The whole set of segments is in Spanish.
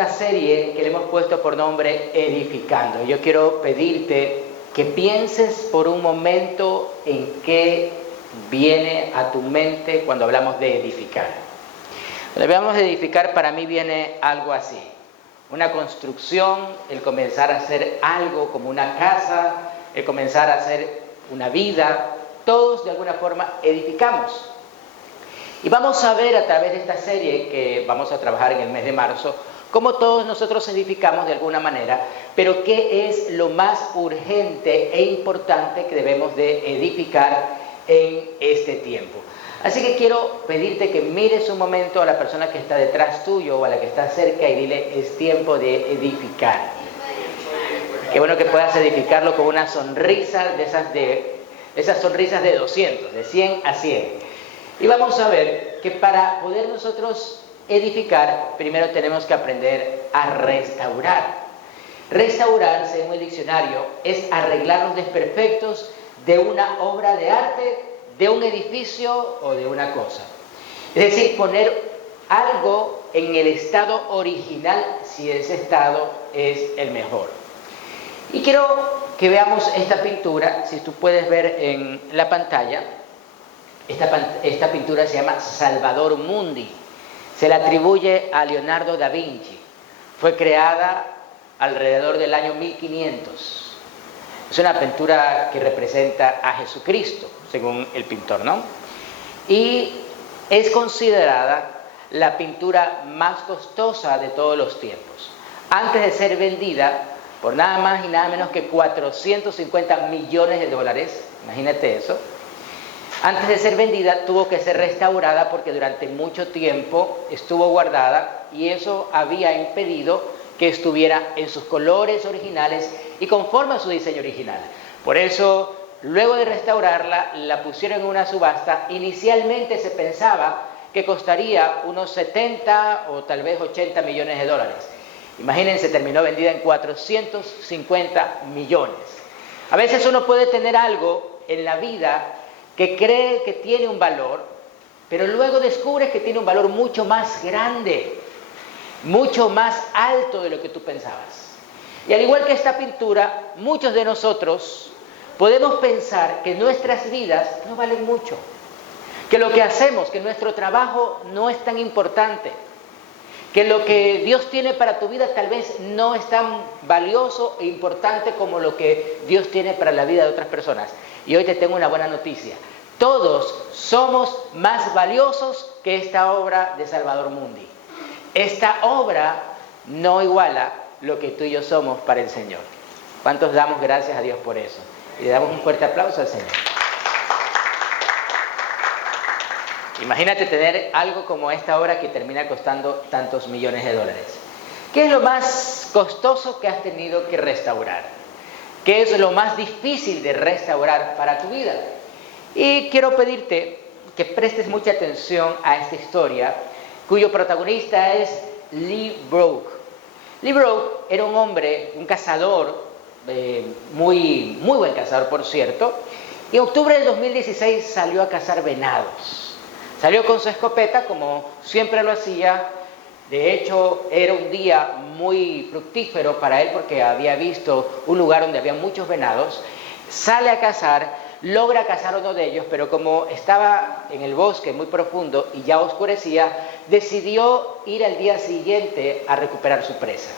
una serie que le hemos puesto por nombre Edificando. Yo quiero pedirte que pienses por un momento en qué viene a tu mente cuando hablamos de edificar. Cuando hablamos de edificar, para mí viene algo así: una construcción, el comenzar a hacer algo como una casa, el comenzar a hacer una vida. Todos de alguna forma edificamos. Y vamos a ver a través de esta serie que vamos a trabajar en el mes de marzo, cómo todos nosotros edificamos de alguna manera, pero qué es lo más urgente e importante que debemos de edificar en este tiempo. Así que quiero pedirte que mires un momento a la persona que está detrás tuyo o a la que está cerca y dile: es tiempo de edificar. Qué bueno que puedas edificarlo con una sonrisa de esas sonrisas de 200, de 100 a 100. Y vamos a ver que para poder nosotros edificar, primero tenemos que aprender a restaurar. Restaurar, según el diccionario, es arreglar los desperfectos de una obra de arte, de un edificio o de una cosa. Es decir, poner algo en el estado original, si ese estado es el mejor. Y quiero que veamos esta pintura, si tú puedes ver en la pantalla. Esta pintura se llama Salvator Mundi. Se la atribuye a Leonardo da Vinci. Fue creada alrededor del año 1500. Es una pintura que representa a Jesucristo, según el pintor, ¿no? Y es considerada la pintura más costosa de todos los tiempos. Antes de ser vendida por nada más y nada menos que 450 millones de dólares, imagínate eso. Antes de ser vendida tuvo que ser restaurada porque durante mucho tiempo estuvo guardada y eso había impedido que estuviera en sus colores originales y conforme a su diseño original. Por eso, luego de restaurarla, la pusieron en una subasta. Inicialmente se pensaba que costaría unos 70 o tal vez 80 millones de dólares. Imagínense, terminó vendida en 450 millones. A veces uno puede tener algo en la vida que cree que tiene un valor, pero luego descubres que tiene un valor mucho más grande, mucho más alto de lo que tú pensabas. Y al igual que esta pintura, muchos de nosotros podemos pensar que nuestras vidas no valen mucho, que lo que hacemos, que nuestro trabajo no es tan importante, que lo que Dios tiene para tu vida tal vez no es tan valioso e importante como lo que Dios tiene para la vida de otras personas. Y hoy te tengo una buena noticia: todos somos más valiosos que esta obra de Salvator Mundi. Esta obra no iguala lo que tú y yo somos para el Señor. ¿Cuántos damos gracias a Dios por eso? Y le damos un fuerte aplauso al Señor. Imagínate tener algo como esta obra que termina costando tantos millones de dólares. ¿Qué es lo más costoso que has tenido que restaurar? ¿Qué es lo más difícil de restaurar para tu vida? Y quiero pedirte que prestes mucha atención a esta historia, cuyo protagonista es Lee Brock. Lee Brock era un hombre, un cazador, muy buen cazador, por cierto, y en octubre del 2016 salió a cazar venados. Salió con su escopeta, como siempre lo hacía. De hecho, era un día muy fructífero para él porque había visto un lugar donde había muchos venados. Sale a cazar, logra cazar uno de ellos, pero como estaba en el bosque muy profundo y ya oscurecía, decidió ir al día siguiente a recuperar su presa.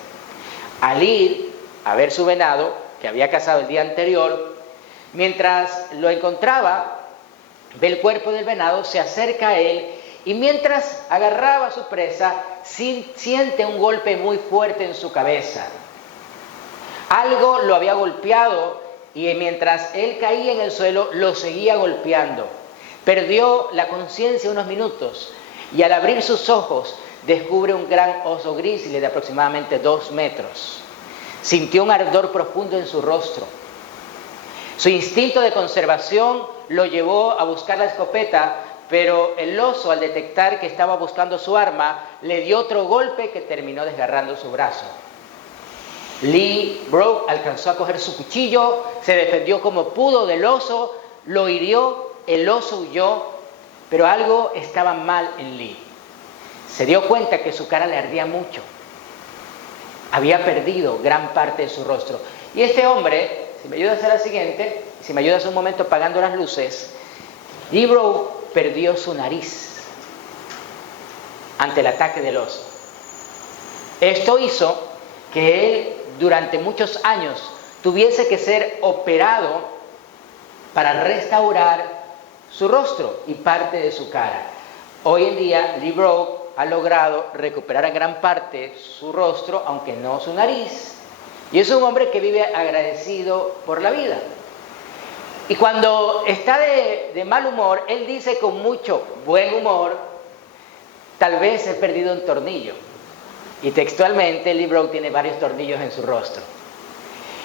Al ir a ver su venado, que había cazado el día anterior, mientras lo encontraba, ve el cuerpo del venado, se acerca a él y mientras agarraba a su presa, siente un golpe muy fuerte en su cabeza. Algo lo había golpeado y mientras él caía en el suelo, lo seguía golpeando. Perdió la conciencia unos minutos y al abrir sus ojos, descubre un gran oso grizzly de aproximadamente 2 metros. Sintió un ardor profundo en su rostro. Su instinto de conservación lo llevó a buscar la escopeta, pero el oso, al detectar que estaba buscando su arma, le dio otro golpe que terminó desgarrando su brazo. Lee Brock alcanzó a coger su cuchillo, se defendió como pudo del oso, lo hirió, el oso huyó, pero algo estaba mal en Lee. Se dio cuenta que su cara le ardía mucho. había perdido gran parte de su rostro. Y este hombre, si me ayudas a la siguiente, si me ayudas un momento apagando las luces, Lee Rowe perdió su nariz ante el ataque del oso. Esto hizo que él durante muchos años tuviese que ser operado para restaurar su rostro y parte de su cara. Hoy en día Lee Rowe ha logrado recuperar en gran parte su rostro, aunque no su nariz, y es un hombre que vive agradecido por la vida. Y cuando está de mal humor, él dice con mucho buen humor: tal vez he perdido un tornillo. Y textualmente Lee Rowe tiene varios tornillos en su rostro.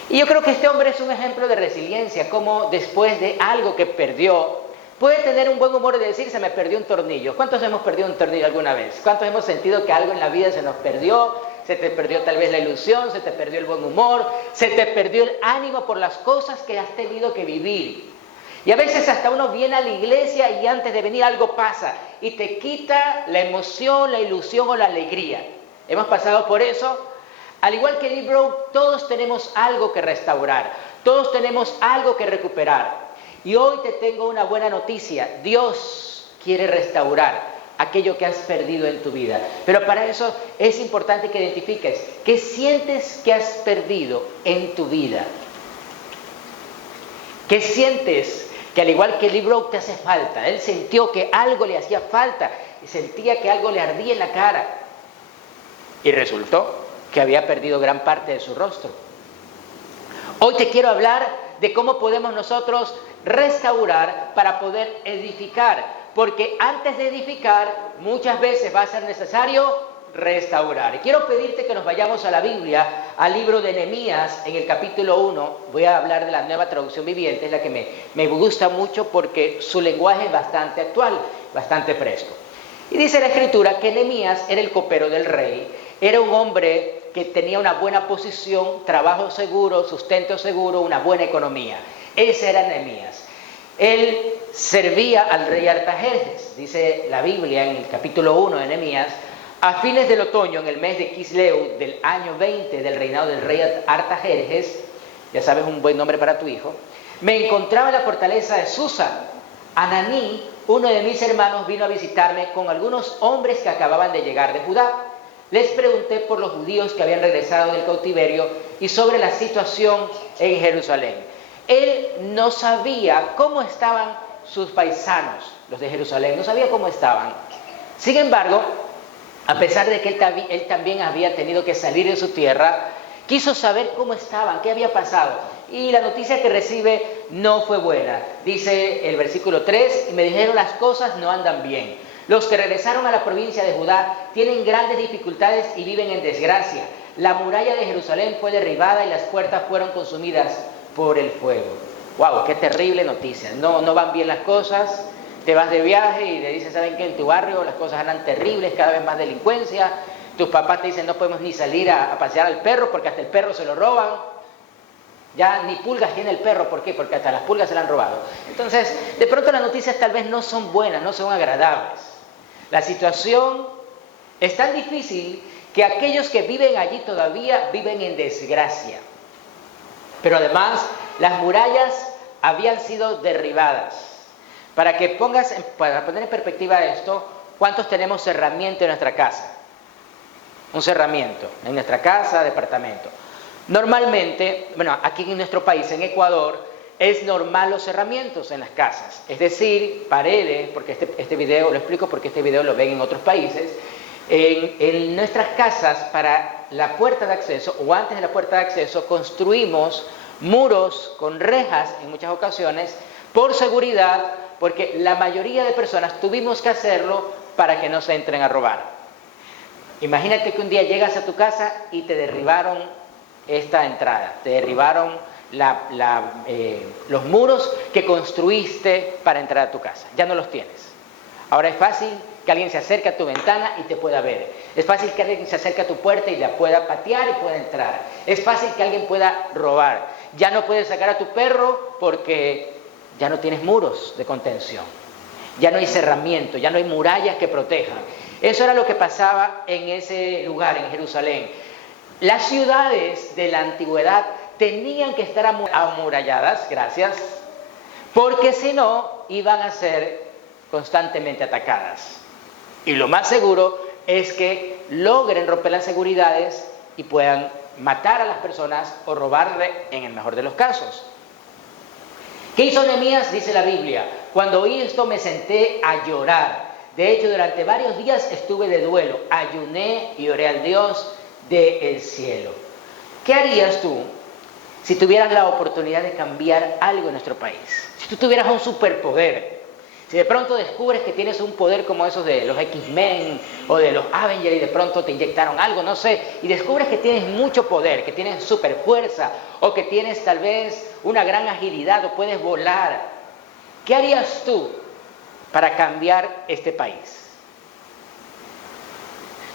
Y yo creo que este hombre es un ejemplo de resiliencia, como después de algo que perdió, puede tener un buen humor de decir: se me perdió un tornillo. ¿Cuántos hemos perdido un tornillo alguna vez? ¿Cuántos hemos sentido que algo en la vida se nos perdió? Se te perdió tal vez la ilusión, se te perdió el buen humor, se te perdió el ánimo por las cosas que has tenido que vivir. Y a veces hasta uno viene a la iglesia y antes de venir algo pasa y te quita la emoción, la ilusión o la alegría. Hemos pasado por eso. Al igual que Lee Rowe, todos tenemos algo que restaurar, todos tenemos algo que recuperar. Y hoy te tengo una buena noticia: Dios quiere restaurar aquello que has perdido en tu vida. Pero para eso es importante que identifiques qué sientes que has perdido en tu vida. ¿Qué sientes que al igual que Lee Rowe te hace falta? Él sintió que algo le hacía falta y sentía que algo le ardía en la cara. Y resultó que había perdido gran parte de su rostro. Hoy te quiero hablar de cómo podemos nosotros restaurar para poder edificar, porque antes de edificar muchas veces va a ser necesario restaurar. Y quiero pedirte que nos vayamos a la Biblia, al libro de Nehemías, en el capítulo 1. Voy a hablar de la Nueva Traducción Viviente, es la que me gusta mucho porque su lenguaje es bastante actual, bastante fresco. Y dice la Escritura que Nehemías era el copero del rey, era un hombre que tenía una buena posición, trabajo seguro, sustento seguro, una buena economía. Ese era Nehemías. Él servía al rey Artajerjes. Dice la Biblia en el capítulo 1 de Nehemías: a fines del otoño, en el mes de Quisleu, del año 20 del reinado del rey Artajerjes, ya sabes, un buen nombre para tu hijo, me encontraba en la fortaleza de Susa. Ananí, uno de mis hermanos, vino a visitarme con algunos hombres que acababan de llegar de Judá. Les pregunté por los judíos que habían regresado del cautiverio y sobre la situación en Jerusalén. Él no sabía cómo estaban sus paisanos, los de Jerusalén, no sabía cómo estaban. Sin embargo, a pesar de que él también había tenido que salir de su tierra, quiso saber cómo estaban, qué había pasado. Y la noticia que recibe no fue buena. Dice el versículo 3, y me dijeron: las cosas no andan bien. Los que regresaron a la provincia de Judá tienen grandes dificultades y viven en desgracia. La muralla de Jerusalén fue derribada y las puertas fueron consumidas por el fuego. ¡Wow! ¡Qué terrible noticia! No van bien las cosas. Te vas de viaje y te dicen: ¿saben qué? En tu barrio las cosas andan terribles, cada vez más delincuencia. Tus papás te dicen: no podemos ni salir a pasear al perro porque hasta el perro se lo roban. Ya ni pulgas tiene el perro. ¿Por qué? Porque hasta las pulgas se la han robado. Entonces, de pronto las noticias tal vez no son buenas, no son agradables. La situación es tan difícil que aquellos que viven allí todavía viven en desgracia. Pero además, las murallas habían sido derribadas. Para poner en perspectiva esto, ¿cuántos tenemos cerramiento en nuestra casa? Un cerramiento en nuestra casa, departamento. Normalmente, aquí en nuestro país, en Ecuador, es normal los cerramientos en las casas. Es decir, paredes, porque este video, lo explico porque este video lo ven en otros países. En nuestras casas, para la puerta de acceso o antes de la puerta de acceso, construimos muros con rejas en muchas ocasiones por seguridad, porque la mayoría de personas tuvimos que hacerlo para que no se entren a robar. Imagínate que un día llegas a tu casa y te derribaron esta entrada, te derribaron los muros que construiste para entrar a tu casa. Ya no los tienes. Ahora es fácil que alguien se acerque a tu ventana y te pueda ver. Es fácil que alguien se acerque a tu puerta y la pueda patear y pueda entrar. Es fácil que alguien pueda robar. Ya no puedes sacar a tu perro porque ya no tienes muros de contención. Ya no hay cerramiento, ya no hay murallas que protejan. Eso era lo que pasaba en ese lugar, en Jerusalén. Las ciudades de la antigüedad tenían que estar amuralladas, gracias, porque si no iban a ser constantemente atacadas. Y lo más seguro es que logren romper las seguridades y puedan matar a las personas o robarle en el mejor de los casos. ¿Qué hizo Nehemías? Dice la Biblia: cuando oí esto me senté a llorar. De hecho, durante varios días estuve de duelo, ayuné y oré al Dios del cielo. ¿Qué harías tú si tuvieras la oportunidad de cambiar algo en nuestro país? Si tú tuvieras un superpoder, si de pronto descubres que tienes un poder como esos de los X-Men o de los Avengers y de pronto te inyectaron algo, no sé, y descubres que tienes mucho poder, que tienes superfuerza o que tienes tal vez una gran agilidad o puedes volar, ¿qué harías tú para cambiar este país?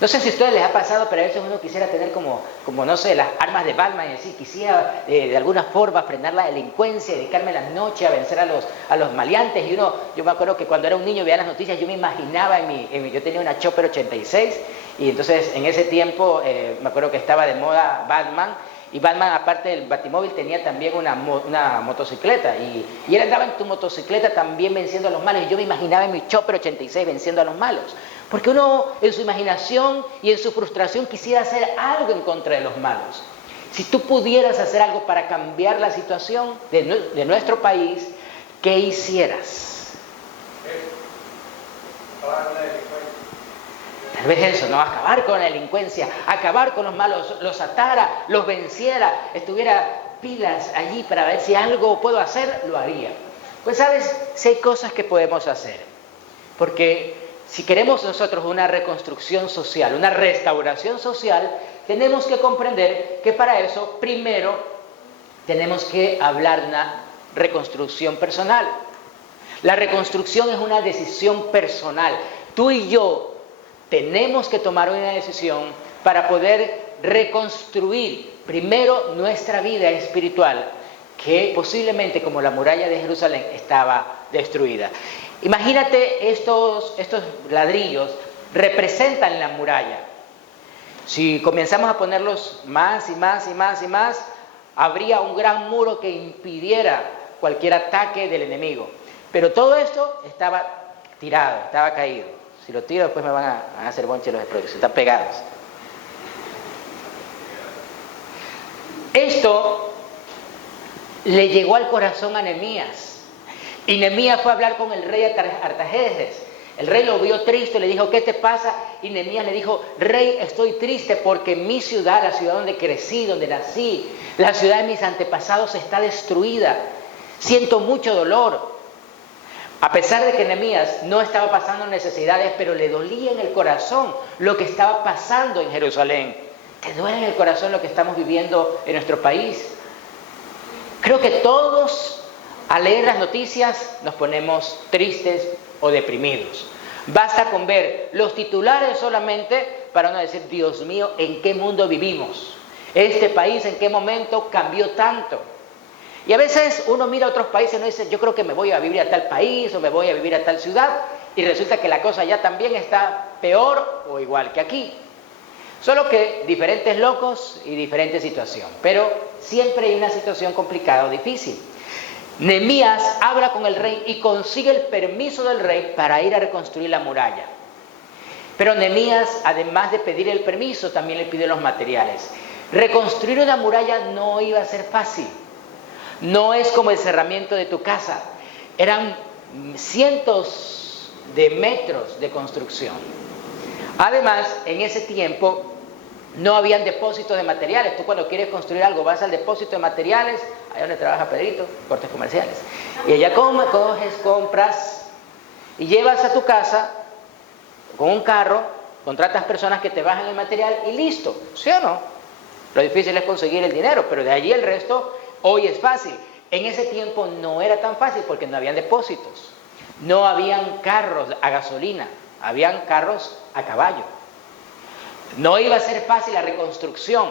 No sé si a ustedes les ha pasado, pero a veces uno quisiera tener como no sé, las armas de Batman y así, quisiera de alguna forma frenar la delincuencia, dedicarme las noches a vencer a los maleantes. Y yo me acuerdo que cuando era un niño veía las noticias, yo me imaginaba, yo tenía una Chopper 86, y entonces en ese tiempo me acuerdo que estaba de moda Batman, y Batman, aparte del Batimóvil, tenía también una motocicleta, y él andaba en tu motocicleta también venciendo a los malos, y yo me imaginaba en mi Chopper 86 venciendo a los malos. Porque uno en su imaginación y en su frustración quisiera hacer algo en contra de los malos. Si tú pudieras hacer algo para cambiar la situación de nuestro país, ¿qué hicieras? Tal vez eso, ¿no? Acabar con la delincuencia, acabar con los malos, los atara, los venciera, estuviera pilas allí para ver si algo puedo hacer, lo haría. Pues sabes, si hay cosas que podemos hacer, porque si queremos nosotros una reconstrucción social, una restauración social, tenemos que comprender que para eso primero tenemos que hablar de una reconstrucción personal. La reconstrucción es una decisión personal. Tú y yo tenemos que tomar una decisión para poder reconstruir primero nuestra vida espiritual, que posiblemente, como la muralla de Jerusalén, estaba destruida. Imagínate, estos ladrillos representan la muralla. Si comenzamos a ponerlos más y más y más y más, habría un gran muro que impidiera cualquier ataque del enemigo. Pero todo esto estaba tirado, estaba caído. Si lo tiro, después me van a hacer bonche los productos, están pegados. Esto le llegó al corazón a Nehemías. Y Nehemías fue a hablar con el rey Artajerjes. El rey lo vio triste, le dijo: ¿qué te pasa? Y Nehemías le dijo: rey, estoy triste porque mi ciudad, la ciudad donde crecí, donde nací, la ciudad de mis antepasados está destruida. Siento mucho dolor. A pesar de que Nehemías no estaba pasando necesidades, pero le dolía en el corazón lo que estaba pasando en Jerusalén. ¿Te duele en el corazón lo que estamos viviendo en nuestro país? Creo que todos, al leer las noticias, nos ponemos tristes o deprimidos. Basta con ver los titulares solamente para uno decir: Dios mío, ¿en qué mundo vivimos? Este país, ¿en qué momento cambió tanto? Y a veces uno mira a otros países y uno dice: yo creo que me voy a vivir a tal país o me voy a vivir a tal ciudad, y resulta que la cosa ya también está peor o igual que aquí. Solo que diferentes locos y diferente situación, pero siempre hay una situación complicada o difícil. Nehemías habla con el rey y consigue el permiso del rey para ir a reconstruir la muralla. Pero Nehemías, además de pedir el permiso, también le pide los materiales. Reconstruir una muralla no iba a ser fácil. No es como el cerramiento de tu casa. Eran cientos de metros de construcción. Además, en ese tiempo no habían depósitos de materiales. Tú cuando quieres construir algo vas al depósito de materiales, ahí donde trabaja Pedrito, cortes comerciales. Y allá coges, compras y llevas a tu casa con un carro, contratas personas que te bajan el material y listo, ¿sí o no? Lo difícil es conseguir el dinero, pero de allí el resto hoy es fácil. En ese tiempo no era tan fácil porque no habían depósitos, no habían carros a gasolina, habían carros a caballo. No iba a ser fácil la reconstrucción.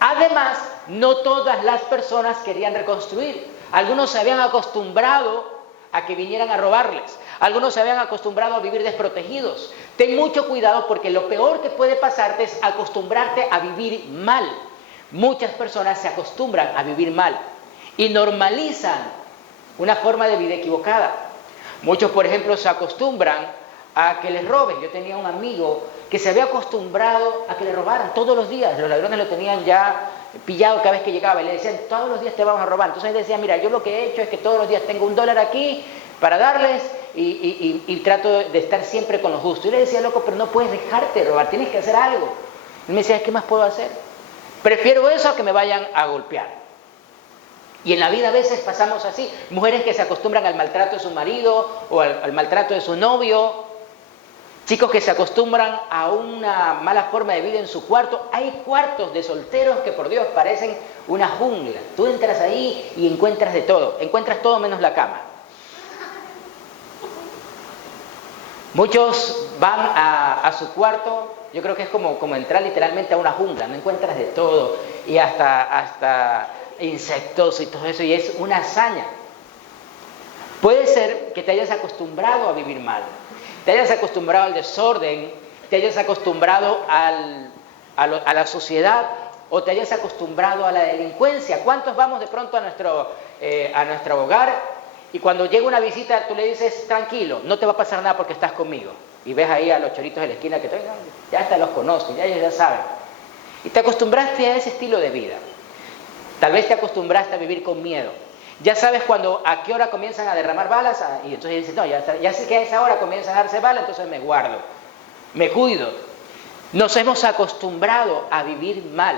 Además, no todas las personas querían reconstruir. Algunos se habían acostumbrado a que vinieran a robarles. Algunos se habían acostumbrado a vivir desprotegidos. Ten mucho cuidado porque lo peor que puede pasarte es acostumbrarte a vivir mal. Muchas personas se acostumbran a vivir mal y normalizan una forma de vida equivocada. Muchos, por ejemplo, se acostumbran a que les roben. Yo tenía un amigo que se había acostumbrado a que le robaran todos los días. Los ladrones lo tenían ya pillado cada vez que llegaba y le decían, todos los días te vamos a robar. Entonces él decía, mira, yo lo que he hecho es que todos los días tengo $1 aquí para darles y trato de estar siempre con lo justo. Y le decía, loco, pero no puedes dejarte robar, tienes que hacer algo. Y me decía, ¿qué más puedo hacer? Prefiero eso a que me vayan a golpear. Y en la vida a veces pasamos así. Mujeres que se acostumbran al maltrato de su marido o al maltrato de su novio. Chicos que se acostumbran a una mala forma de vida en su cuarto. Hay cuartos de solteros que por Dios parecen una jungla. Tú entras ahí y encuentras de todo. Encuentras todo menos la cama. Muchos van a su cuarto. Yo creo que es como entrar literalmente a una jungla. No encuentras de todo. Y hasta insectos y todo eso. Y es una hazaña. Puede ser que te hayas acostumbrado a vivir mal. Te hayas acostumbrado al desorden, te hayas acostumbrado a la sociedad o te hayas acostumbrado a la delincuencia. ¿Cuántos vamos de pronto a nuestro hogar y cuando llega una visita tú le dices, tranquilo, no te va a pasar nada porque estás conmigo? Y ves ahí a los choritos de la esquina que ya hasta los conozco, ya ellos ya saben. Y te acostumbraste a ese estilo de vida. Tal vez te acostumbraste a vivir con miedo. Ya sabes a qué hora comienzan a derramar balas y entonces dices, no, ya sé que a esa hora comienzan a darse balas, entonces me guardo, me cuido. Nos hemos acostumbrado a vivir mal,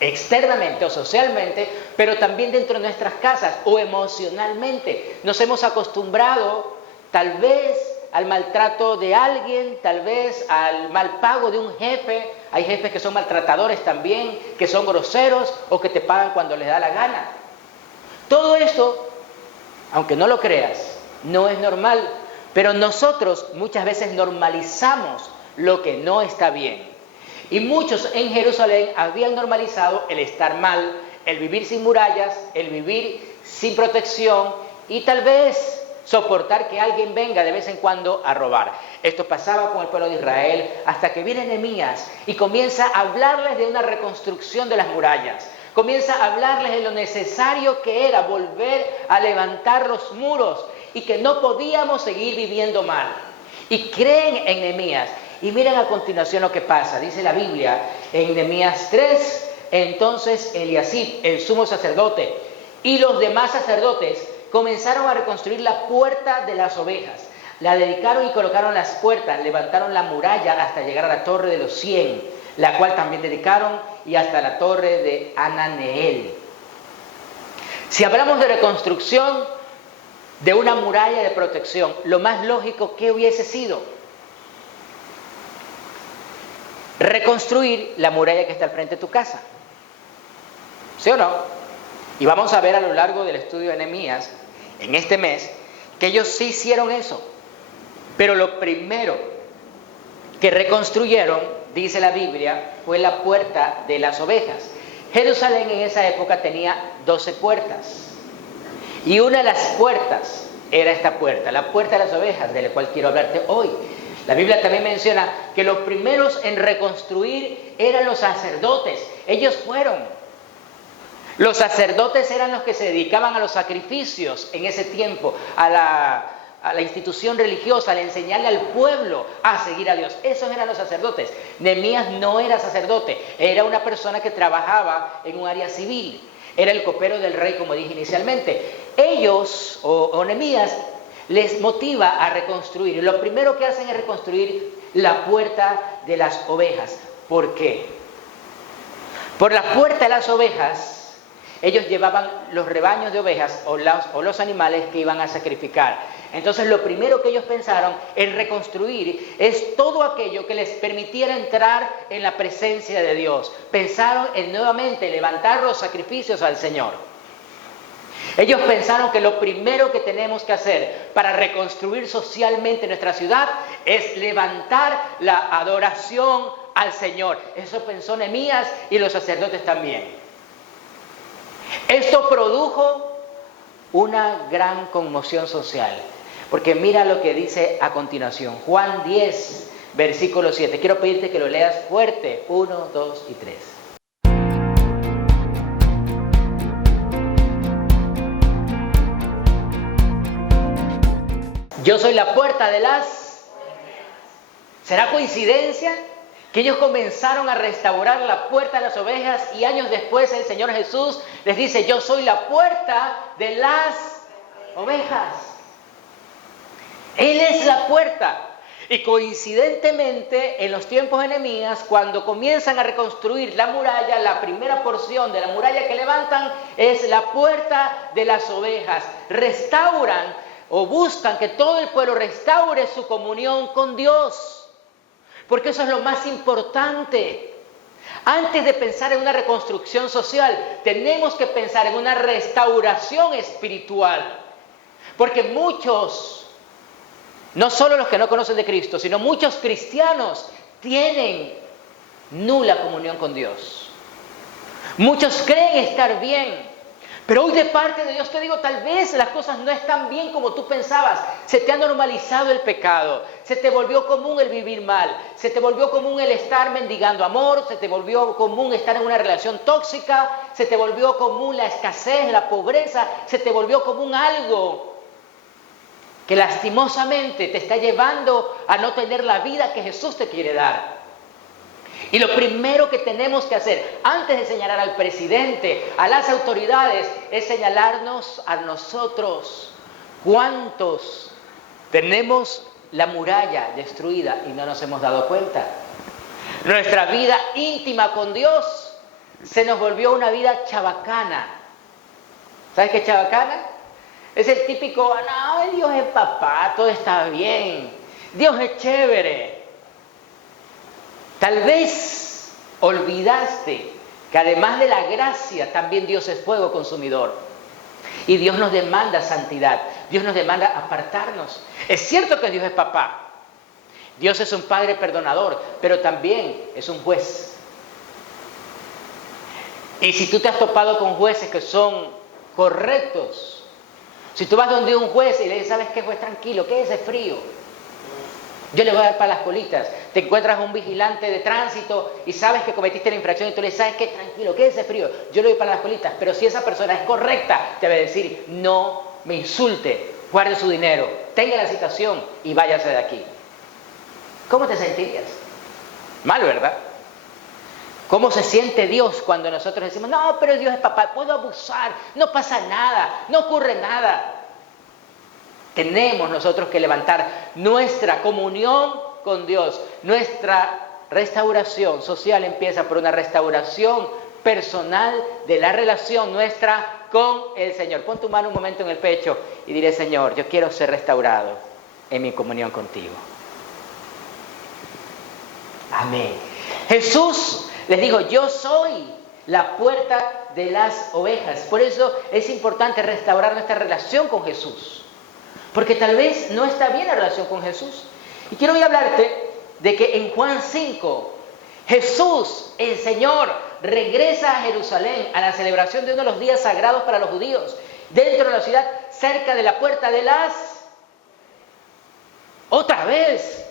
externamente o socialmente, pero también dentro de nuestras casas o emocionalmente. Nos hemos acostumbrado tal vez al maltrato de alguien, tal vez al mal pago de un jefe. Hay jefes que son maltratadores también, que son groseros o que te pagan cuando les da la gana. Todo esto, aunque no lo creas, no es normal, pero nosotros muchas veces normalizamos lo que no está bien. Y muchos en Jerusalén habían normalizado el estar mal, el vivir sin murallas, el vivir sin protección y tal vez soportar que alguien venga de vez en cuando a robar. Esto pasaba con el pueblo de Israel hasta que viene Nehemías y comienza a hablarles de una reconstrucción de las murallas. Comienza a hablarles de lo necesario que era volver a levantar los muros y que no podíamos seguir viviendo mal. Y creen en Nehemías. Y miren a continuación lo que pasa. Dice la Biblia en Nehemías 3, entonces Eliasib, el sumo sacerdote, y los demás sacerdotes comenzaron a reconstruir la puerta de las ovejas. La dedicaron y colocaron las puertas, levantaron la muralla hasta llegar a la torre de los 100, la cual también dedicaron, y hasta la torre de Ananeel. Si hablamos de reconstrucción de una muralla de protección, lo más lógico que hubiese sido reconstruir la muralla que está al frente de tu casa. ¿Sí o no? Y vamos a ver a lo largo del estudio de Nehemías, en este mes, que ellos sí hicieron eso. Pero lo primero que reconstruyeron, dice la Biblia, fue la puerta de las ovejas. Jerusalén en esa época tenía 12 puertas. Y una de las puertas era esta puerta, la puerta de las ovejas, de la cual quiero hablarte hoy. La Biblia también menciona que los primeros en reconstruir eran los sacerdotes. Ellos fueron. Los sacerdotes eran los que se dedicaban a los sacrificios en ese tiempo, a la institución religiosa, al enseñarle al pueblo a seguir a Dios. Esos eran los sacerdotes. Nehemías no era sacerdote, era una persona que trabajaba en un área civil. Era el copero del rey, como dije inicialmente. Ellos, o Nehemías, les motiva a reconstruir. Y lo primero que hacen es reconstruir la puerta de las ovejas. ¿Por qué? Por la puerta de las ovejas, ellos llevaban los rebaños de ovejas o los animales que iban a sacrificar. Entonces lo primero que ellos pensaron en reconstruir es todo aquello que les permitiera entrar en la presencia de Dios. Pensaron en nuevamente levantar los sacrificios al Señor. Ellos pensaron que lo primero que tenemos que hacer para reconstruir socialmente nuestra ciudad es levantar la adoración al Señor. Eso pensó Nehemías y los sacerdotes también. Esto produjo una gran conmoción social. Porque mira lo que dice a continuación. Juan 10, versículo 7. Quiero pedirte que lo leas fuerte. 1, 2 y 3. Yo soy la puerta de las... ¿Será coincidencia que ellos comenzaron a restaurar la puerta de las ovejas y años después el Señor Jesús les dice, yo soy la puerta de las ovejas? Él es la puerta. Y coincidentemente, en los tiempos de Nehemías, cuando comienzan a reconstruir la muralla, la primera porción de la muralla que levantan es la puerta de las ovejas. Restauran o buscan que todo el pueblo restaure su comunión con Dios. Porque eso es lo más importante. Antes de pensar en una reconstrucción social, tenemos que pensar en una restauración espiritual. Porque muchos, no solo los que no conocen de Cristo, sino muchos cristianos tienen nula comunión con Dios. Muchos creen estar bien. Pero hoy de parte de Dios te digo, tal vez las cosas no están bien como tú pensabas. Se te ha normalizado el pecado. Se te volvió común el vivir mal. Se te volvió común el estar mendigando amor. Se te volvió común estar en una relación tóxica. Se te volvió común la escasez, la pobreza. Se te volvió común algo que lastimosamente te está llevando a no tener la vida que Jesús te quiere dar. Y lo primero que tenemos que hacer, antes de señalar al presidente, a las autoridades, es señalarnos a nosotros. ¿Cuántos tenemos la muralla destruida y no nos hemos dado cuenta? Nuestra vida íntima con Dios se nos volvió una vida chabacana. ¿Sabes qué es chabacana? Es el típico, no, Dios es papá, todo está bien, Dios es chévere. Tal vez olvidaste que además de la gracia, también Dios es fuego consumidor. Y Dios nos demanda santidad, Dios nos demanda apartarnos. Es cierto que Dios es papá, Dios es un padre perdonador, pero también es un juez. Y si tú te has topado con jueces que son correctos, si tú vas donde un juez y le dices, ¿sabes qué, juez? Tranquilo, quédese frío, yo le voy a dar para las colitas. Te encuentras a un vigilante de tránsito y sabes que cometiste la infracción y tú le dices, ¿sabes qué? Tranquilo, quédese frío, yo le doy para las colitas. Pero si esa persona es correcta, te va a decir, no me insulte, guarde su dinero, tenga la citación y váyase de aquí. ¿Cómo te sentirías? Mal, ¿verdad? ¿Cómo se siente Dios cuando nosotros decimos, no, pero Dios es papá, puedo abusar, no pasa nada, no ocurre nada? Tenemos nosotros que levantar nuestra comunión con Dios. Nuestra restauración social empieza por una restauración personal de la relación nuestra con el Señor. Pon tu mano un momento en el pecho y dile, Señor, yo quiero ser restaurado en mi comunión contigo. Amén. Jesús les dijo, yo soy la puerta de las ovejas. Por eso es importante restaurar nuestra relación con Jesús. Porque tal vez no está bien la relación con Jesús. Y quiero hoy hablarte de que en Juan 5, Jesús, el Señor, regresa a Jerusalén a la celebración de uno de los días sagrados para los judíos. Dentro de la ciudad, cerca de la puerta de las... Otra vez,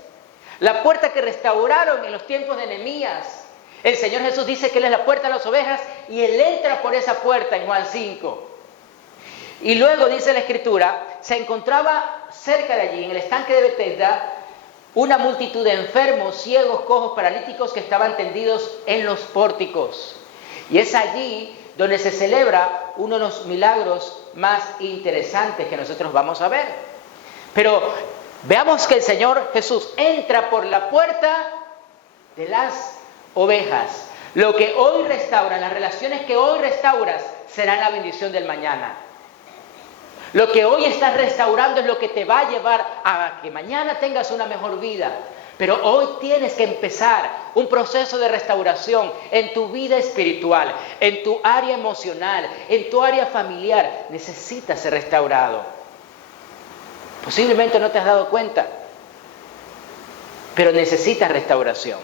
la puerta que restauraron en los tiempos de Nehemías. El Señor Jesús dice que Él es la puerta de las ovejas y Él entra por esa puerta en Juan 5. Y luego dice la Escritura, se encontraba cerca de allí, en el estanque de Betesda, una multitud de enfermos, ciegos, cojos, paralíticos que estaban tendidos en los pórticos. Y es allí donde se celebra uno de los milagros más interesantes que nosotros vamos a ver. Pero veamos que el Señor Jesús entra por la puerta de las ovejas. Lo que hoy restauras, las relaciones que hoy restauras, serán la bendición del mañana. Lo que hoy estás restaurando es lo que te va a llevar a que mañana tengas una mejor vida. Pero hoy tienes que empezar un proceso de restauración en tu vida espiritual, en tu área emocional, en tu área familiar. Necesitas ser restaurado. Posiblemente no te has dado cuenta, pero necesitas restauración.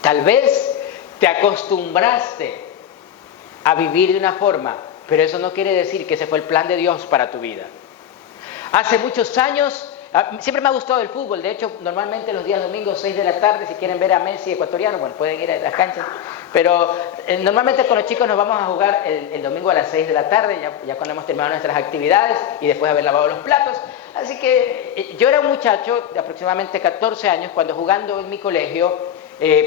Tal vez te acostumbraste a vivir de una forma, pero eso no quiere decir que ese fue el plan de Dios para tu vida. Hace muchos años, siempre me ha gustado el fútbol. De hecho, normalmente los días domingos, 6 de la tarde, si quieren ver a Messi ecuatoriano, bueno, pueden ir a las canchas. Pero normalmente con los chicos nos vamos a jugar el domingo a las 6 de la tarde, ya cuando hemos terminado nuestras actividades y después de haber lavado los platos. Así que yo era un muchacho de aproximadamente 14 años cuando jugando en mi colegio,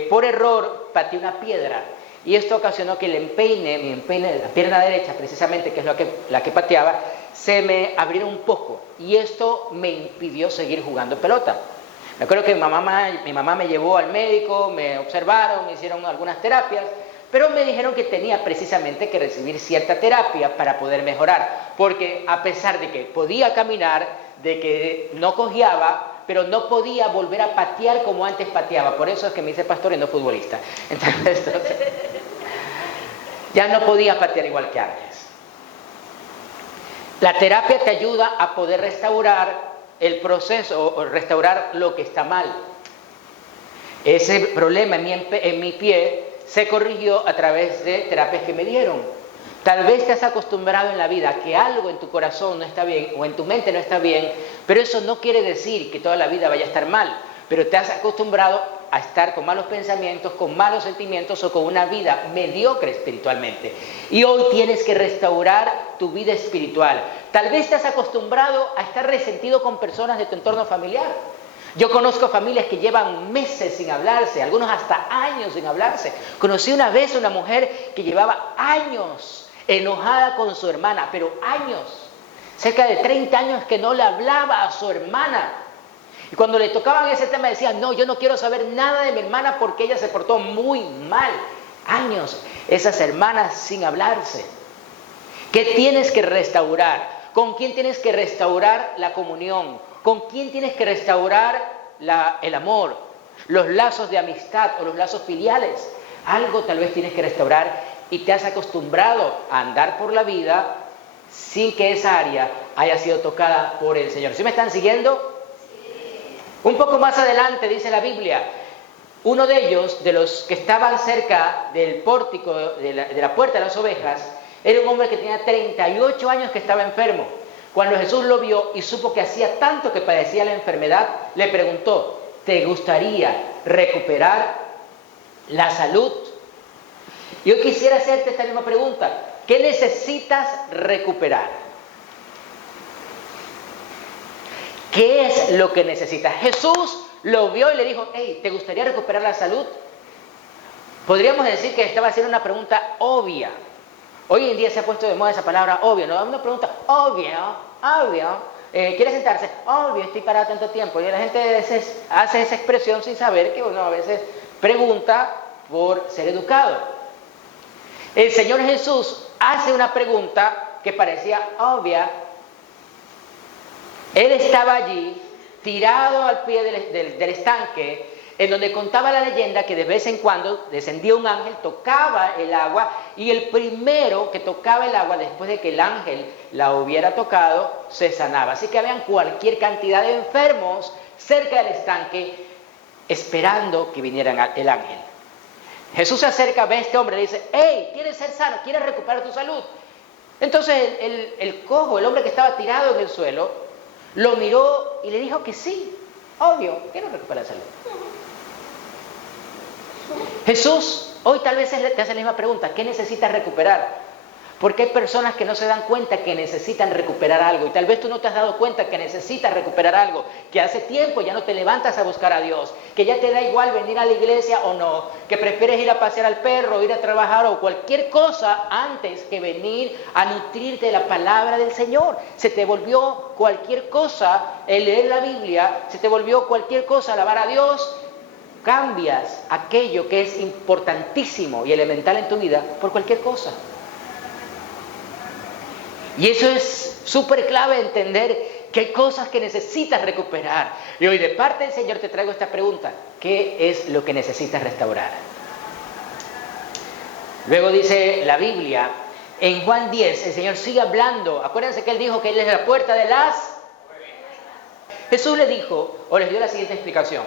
por error pateé una piedra. Y esto ocasionó que mi empeine de la pierna derecha, precisamente, que es la que pateaba, se me abriera un poco. Y esto me impidió seguir jugando pelota. Me acuerdo que mi mamá me llevó al médico, me observaron, me hicieron algunas terapias, pero me dijeron que tenía precisamente que recibir cierta terapia para poder mejorar. Porque a pesar de que podía caminar, de que no cojeaba, pero no podía volver a patear como antes pateaba. Por eso es que me hice pastor y no futbolista. Entonces, ya no podía patear igual que antes. La terapia te ayuda a poder restaurar el proceso o restaurar lo que está mal. Ese problema en mi pie se corrigió a través de terapias que me dieron. Tal vez te has acostumbrado en la vida a que algo en tu corazón no está bien o en tu mente no está bien, pero eso no quiere decir que toda la vida vaya a estar mal. Pero te has acostumbrado a estar con malos pensamientos, con malos sentimientos o con una vida mediocre espiritualmente. Y hoy tienes que restaurar tu vida espiritual. Tal vez te has acostumbrado a estar resentido con personas de tu entorno familiar. Yo conozco familias que llevan meses sin hablarse, algunos hasta años sin hablarse. Conocí una vez a una mujer que llevaba años enojada con su hermana, pero años, cerca de 30 años que no le hablaba a su hermana. Y cuando le tocaban ese tema decía, no, yo no quiero saber nada de mi hermana porque ella se portó muy mal. Años, esas hermanas sin hablarse. ¿Qué tienes que restaurar? ¿Con quién tienes que restaurar la comunión? ¿Con quién tienes que restaurar el amor? Los lazos de amistad o los lazos filiales. Algo tal vez tienes que restaurar y te has acostumbrado a andar por la vida sin que esa área haya sido tocada por el Señor. ¿Sí me están siguiendo? Un poco más adelante dice la Biblia, uno de ellos, de los que estaban cerca del pórtico de la puerta de las ovejas, era un hombre que tenía 38 años que estaba enfermo. Cuando Jesús lo vio y supo que hacía tanto que padecía la enfermedad, le preguntó, ¿te gustaría recuperar la salud? Yo quisiera hacerte esta misma pregunta, ¿qué necesitas recuperar? ¿Qué es lo que necesitas? Jesús lo vio y le dijo, hey, ¿te gustaría recuperar la salud? Podríamos decir que estaba haciendo una pregunta obvia. Hoy en día se ha puesto de moda esa palabra obvia, ¿no? Una pregunta obvia. ¿Quiere sentarse? Obvio, estoy parado tanto tiempo. Y la gente hace esa expresión sin saber que uno a veces pregunta por ser educado. El Señor Jesús hace una pregunta que parecía obvia. Él estaba allí, tirado al pie del estanque, en donde contaba la leyenda que de vez en cuando descendía un ángel, tocaba el agua, y el primero que tocaba el agua, después de que el ángel la hubiera tocado, se sanaba. Así que habían cualquier cantidad de enfermos cerca del estanque, esperando que viniera el ángel. Jesús se acerca, ve a este hombre y le dice, hey, ¿quieres ser sano? ¿Quieres recuperar tu salud? Entonces el cojo, el hombre que estaba tirado en el suelo, lo miró y le dijo que sí, obvio, quiero recuperar la salud. Jesús, hoy tal vez te hace la misma pregunta, ¿qué necesitas recuperar? Porque hay personas que no se dan cuenta que necesitan recuperar algo, y tal vez tú no te has dado cuenta que necesitas recuperar algo, que hace tiempo ya no te levantas a buscar a Dios, que ya te da igual venir a la iglesia o no, que prefieres ir a pasear al perro, ir a trabajar o cualquier cosa antes que venir a nutrirte de la palabra del Señor. Se te volvió cualquier cosa el leer la Biblia, se te volvió cualquier cosa alabar a Dios. Cambias aquello que es importantísimo y elemental en tu vida por cualquier cosa. Y eso es súper clave, entender que hay cosas que necesitas recuperar. Y hoy de parte del Señor te traigo esta pregunta, ¿qué es lo que necesitas restaurar? Luego dice la Biblia, en Juan 10, el Señor sigue hablando. Acuérdense que Él dijo que Él es la puerta de las... Jesús le dijo, o les dio la siguiente explicación.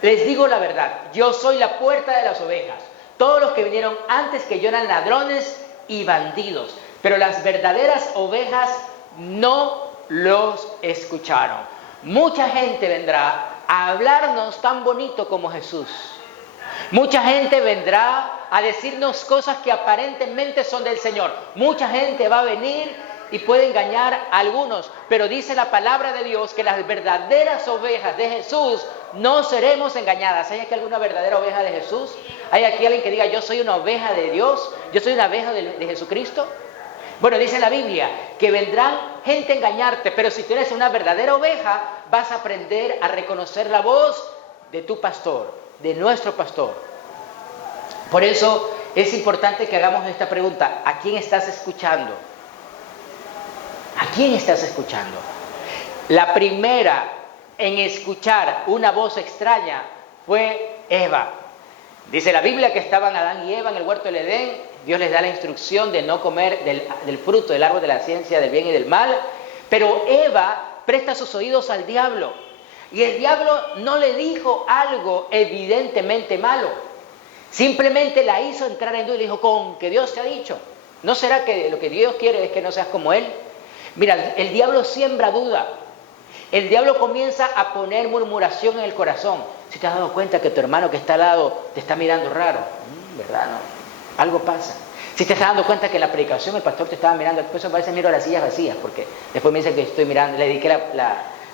Les digo la verdad, yo soy la puerta de las ovejas. Todos los que vinieron antes que yo eran ladrones y bandidos. Pero las verdaderas ovejas no los escucharon. Mucha gente vendrá a hablarnos tan bonito como Jesús. Mucha gente vendrá a decirnos cosas que aparentemente son del Señor. Mucha gente va a venir y puede engañar a algunos, pero dice la palabra de Dios que las verdaderas ovejas de Jesús no seremos engañadas. ¿Hay aquí alguna verdadera oveja de Jesús? ¿Hay aquí alguien que diga, yo soy una oveja de Dios? ¿Yo soy una oveja de Jesucristo? Bueno, dice la Biblia que vendrán gente a engañarte, pero si tú eres una verdadera oveja, vas a aprender a reconocer la voz de tu pastor, de nuestro pastor. Por eso es importante que hagamos esta pregunta: ¿a quién estás escuchando? ¿A quién estás escuchando? La primera en escuchar una voz extraña fue Eva. Dice la Biblia que estaban Adán y Eva en el huerto del Edén. Dios les da la instrucción de no comer del fruto del árbol de la ciencia del bien y del mal. Pero Eva presta sus oídos al diablo. Y el diablo no le dijo algo evidentemente malo. Simplemente la hizo entrar en duda y le dijo, con que Dios te ha dicho. ¿No será que lo que Dios quiere es que no seas como Él? Mira, el diablo siembra duda. El diablo comienza a poner murmuración en el corazón. Si te has dado cuenta que tu hermano que está al lado te está mirando raro, ¿verdad? No. Algo pasa. Si te estás dando cuenta que en la predicación el pastor te estaba mirando, después a veces miro las sillas vacías, porque después me dicen que estoy mirando, le dediqué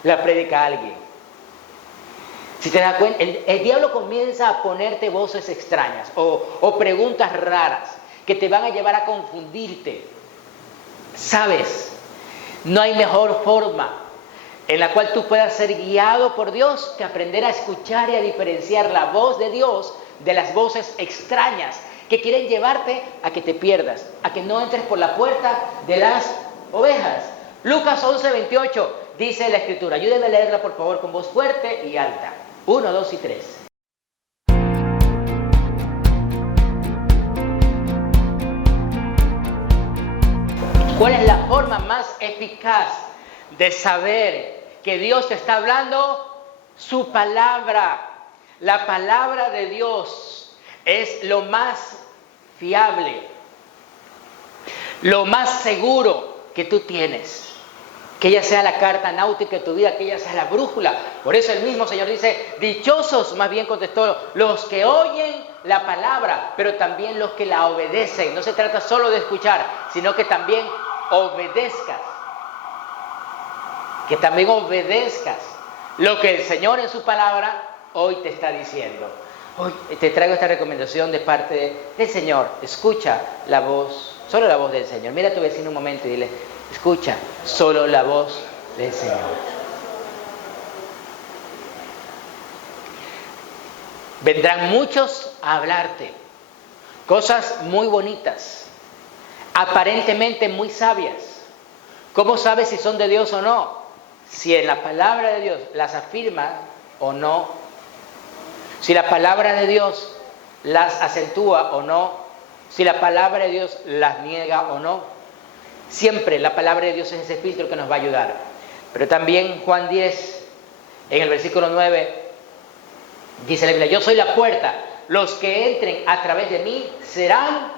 la prédica a alguien. Si te das cuenta, el diablo comienza a ponerte voces extrañas o preguntas raras que te van a llevar a confundirte. ¿Sabes? No hay mejor forma en la cual tú puedas ser guiado por Dios que aprender a escuchar y a diferenciar la voz de Dios de las voces extrañas que quieren llevarte a que te pierdas, a que no entres por la puerta de las ovejas. Lucas 11:28 dice la Escritura. Ayúdenme a leerla por favor con voz fuerte y alta. 1, 2 y 3. ¿Cuál es la forma más eficaz de saber que Dios te está hablando? Su palabra. La palabra de Dios es lo más fiable, lo más seguro que tú tienes. Que ella sea la carta náutica de tu vida, que ella sea la brújula. Por eso el mismo Señor dice, dichosos, más bien contestó, los que oyen la palabra, pero también los que la obedecen. No se trata solo de escuchar, sino que también obedezcas. Que también obedezcas lo que el Señor en su palabra hoy te está diciendo. Hoy te traigo esta recomendación de parte del Señor. Escucha la voz, solo la voz del Señor. Mira a tu vecino un momento y dile, escucha solo la voz del Señor. Vendrán muchos a hablarte cosas muy bonitas, aparentemente muy sabias. ¿Cómo sabes si son de Dios o no? Si en la palabra de Dios las afirma o no. Si la palabra de Dios las acentúa o no. Si la palabra de Dios las niega o no. Siempre la palabra de Dios es ese filtro que nos va a ayudar. Pero también Juan 10, en el versículo 9, dice la Biblia, yo soy la puerta. Los que entren a través de mí serán...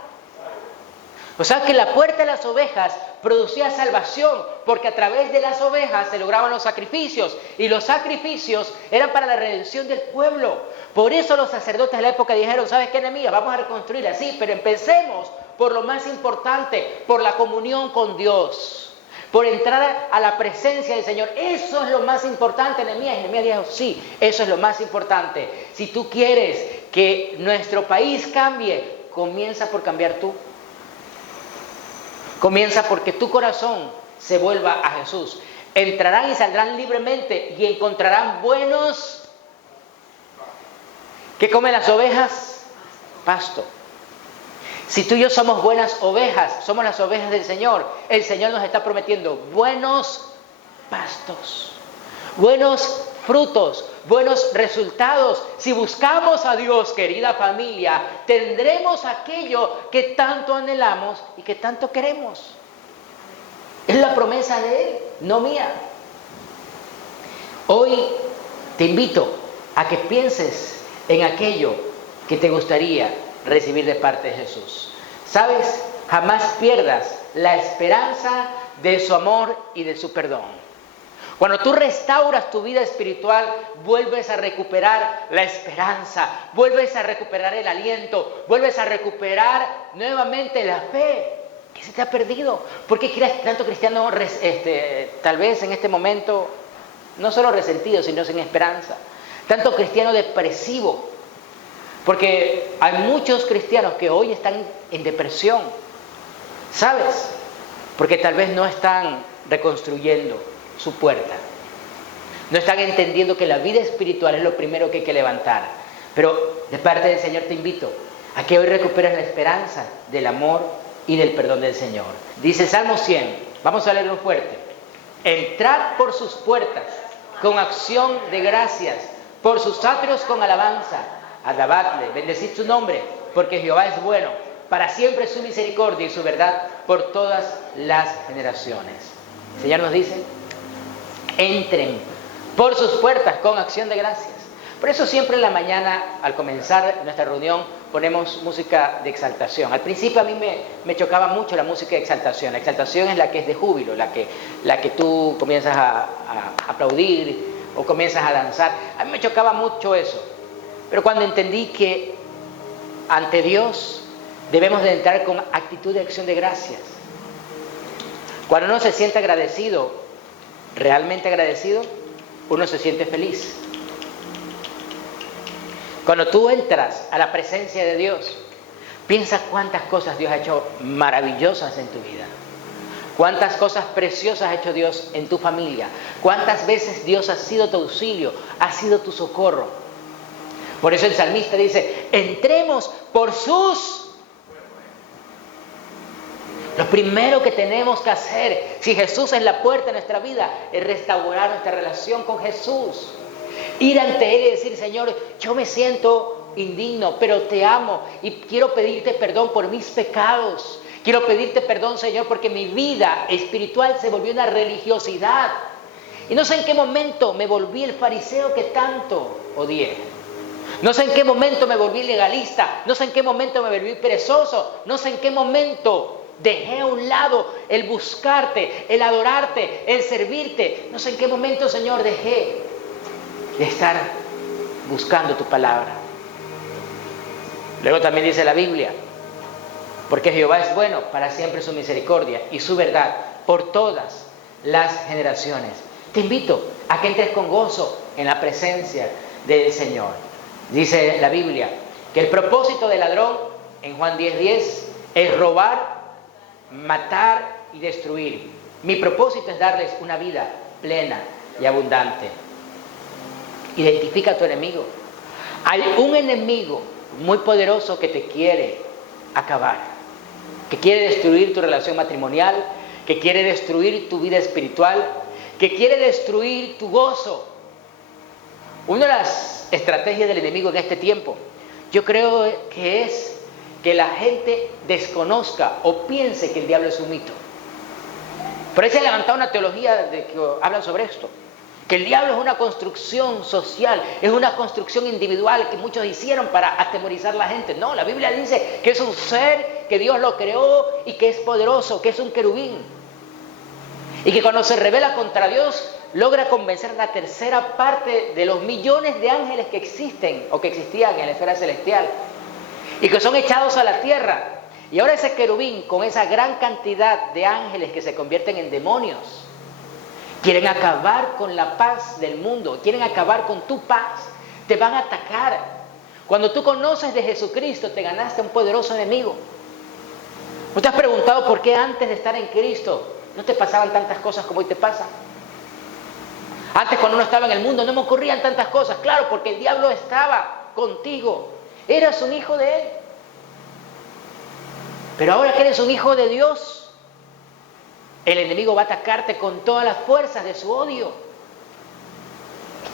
O sea que la puerta de las ovejas producía salvación, porque a través de las ovejas se lograban los sacrificios, y los sacrificios eran para la redención del pueblo. Por eso los sacerdotes de la época dijeron, ¿sabes qué, Nehemías? Vamos a reconstruir así, pero empecemos por lo más importante, por la comunión con Dios, por entrar a la presencia del Señor. Eso es lo más importante, Nehemías. Y Nehemías dijo, sí, eso es lo más importante. Si tú quieres que nuestro país cambie, comienza por cambiar tú. Comienza porque tu corazón se vuelva a Jesús. Entrarán y saldrán libremente y encontrarán buenos... ¿Qué comen las ovejas? Pasto. Si tú y yo somos buenas ovejas, somos las ovejas del Señor, el Señor nos está prometiendo buenos pastos, buenos frutos, buenos resultados. Si buscamos a Dios, querida familia, tendremos aquello que tanto anhelamos y que tanto queremos. Es la promesa de Él, no mía. Hoy te invito a que pienses en aquello que te gustaría recibir de parte de Jesús. ¿Sabes? Jamás pierdas la esperanza de su amor y de su perdón. Cuando tú restauras tu vida espiritual, vuelves a recuperar la esperanza, vuelves a recuperar el aliento, vuelves a recuperar nuevamente la fe que se te ha perdido. ¿Por qué tanto cristiano tal vez en este momento no solo resentido, sino sin esperanza? Tanto cristiano depresivo. Porque hay muchos cristianos que hoy están en depresión, ¿sabes? Porque tal vez no están reconstruyendo su puerta. No están entendiendo que la vida espiritual es lo primero que hay que levantar. Pero de parte del Señor te invito a que hoy recuperes la esperanza del amor y del perdón del Señor. Dice Salmo 100, vamos a leerlo fuerte. Entrad por sus puertas con acción de gracias, por sus atrios con alabanza. Alabadle, bendecid su nombre, porque Jehová es bueno, para siempre su misericordia y su verdad por todas las generaciones. El Señor nos dice, entren por sus puertas con acción de gracias. Por eso siempre en la mañana, al comenzar nuestra reunión, ponemos música de exaltación. Al principio a mí me chocaba mucho la música de exaltación. La exaltación es la que es de júbilo, la que tú comienzas a aplaudir o comienzas a danzar. A mí me chocaba mucho eso. Pero cuando entendí que ante Dios debemos de entrar con actitud de acción de gracias. Cuando uno se siente agradecido, realmente agradecido, uno se siente feliz. Cuando tú entras a la presencia de Dios, piensa cuántas cosas Dios ha hecho maravillosas en tu vida. Cuántas cosas preciosas ha hecho Dios en tu familia. Cuántas veces Dios ha sido tu auxilio, ha sido tu socorro. Por eso el salmista dice, entremos por sus... Lo primero que tenemos que hacer, si Jesús es la puerta de nuestra vida, es restaurar nuestra relación con Jesús. Ir ante Él y decir, Señor, yo me siento indigno, pero te amo y quiero pedirte perdón por mis pecados. Quiero pedirte perdón, Señor, porque mi vida espiritual se volvió una religiosidad. Y no sé en qué momento me volví el fariseo que tanto odié. No sé en qué momento me volví legalista. No sé en qué momento me volví perezoso. No sé en qué momento dejé a un lado el buscarte, el adorarte, el servirte. No sé en qué momento, Señor, dejé de estar buscando tu palabra. Luego también dice la Biblia, porque Jehová es bueno, para siempre su misericordia y su verdad por todas las generaciones. Te invito a que entres con gozo en la presencia del Señor. Dice la Biblia que el propósito del ladrón, en Juan 10:10, es robar, matar y destruir. Mi propósito es darles una vida plena y abundante. Identifica a tu enemigo. Hay un enemigo muy poderoso que te quiere acabar, que quiere destruir tu relación matrimonial, que quiere destruir tu vida espiritual, que quiere destruir tu gozo. Una de las estrategias del enemigo en este tiempo, yo creo que es que la gente desconozca o piense que el diablo es un mito. Por eso he levantado una teología de que hablan sobre esto. Que el diablo es una construcción social, es una construcción individual que muchos hicieron para atemorizar a la gente. No, la Biblia dice que es un ser que Dios lo creó y que es poderoso, que es un querubín. Y que cuando se revela contra Dios, logra convencer a la tercera parte de los millones de ángeles que existen o que existían en la esfera celestial. Y que son echados a la tierra. Y ahora ese querubín, con esa gran cantidad de ángeles que se convierten en demonios, quieren acabar con la paz del mundo, quieren acabar con tu paz, te van a atacar. Cuando tú conoces de Jesucristo, te ganaste un poderoso enemigo. ¿No te has preguntado por qué antes de estar en Cristo no te pasaban tantas cosas como hoy te pasan? Antes, cuando uno estaba en el mundo, no me ocurrían tantas cosas. Claro, porque el diablo estaba contigo. Eras un hijo de Él. Pero ahora que eres un hijo de Dios, el enemigo va a atacarte con todas las fuerzas de su odio.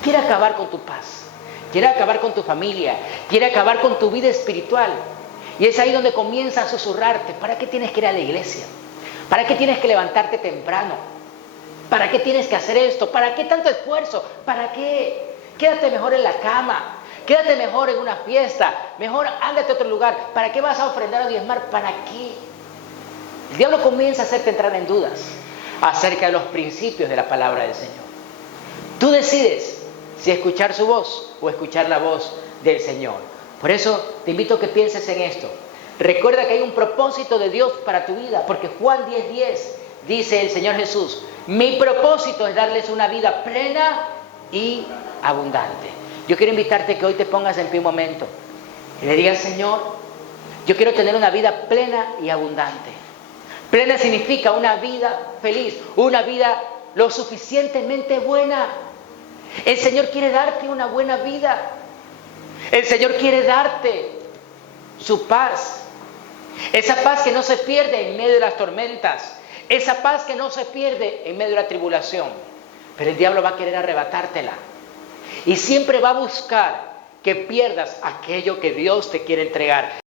Quiere acabar con tu paz, quiere acabar con tu familia, quiere acabar con tu vida espiritual. Y es ahí donde comienza a susurrarte, ¿para qué tienes que ir a la iglesia? ¿Para qué tienes que levantarte temprano? ¿Para qué tienes que hacer esto? ¿Para qué tanto esfuerzo? ¿Para qué? Quédate mejor en la cama, quédate mejor en una fiesta, mejor ándate a otro lugar. ¿Para qué vas a ofrendar o diezmar? ¿Para qué? El diablo comienza a hacerte entrar en dudas acerca de los principios de la palabra del Señor. Tú decides si escuchar su voz o escuchar la voz del Señor. Por eso te invito a que pienses en esto. Recuerda que hay un propósito de Dios para tu vida, porque Juan 10:10 dice el Señor Jesús: mi propósito es darles una vida plena y abundante. Yo quiero invitarte que hoy te pongas en pie un momento y le digas: Señor, yo quiero tener una vida plena y abundante. Plena significa una vida feliz, una vida lo suficientemente buena. El Señor quiere darte una buena vida. El Señor quiere darte su paz. Esa paz que no se pierde en medio de las tormentas. Esa paz que no se pierde en medio de la tribulación. Pero el diablo va a querer arrebatártela. Y siempre va a buscar que pierdas aquello que Dios te quiere entregar.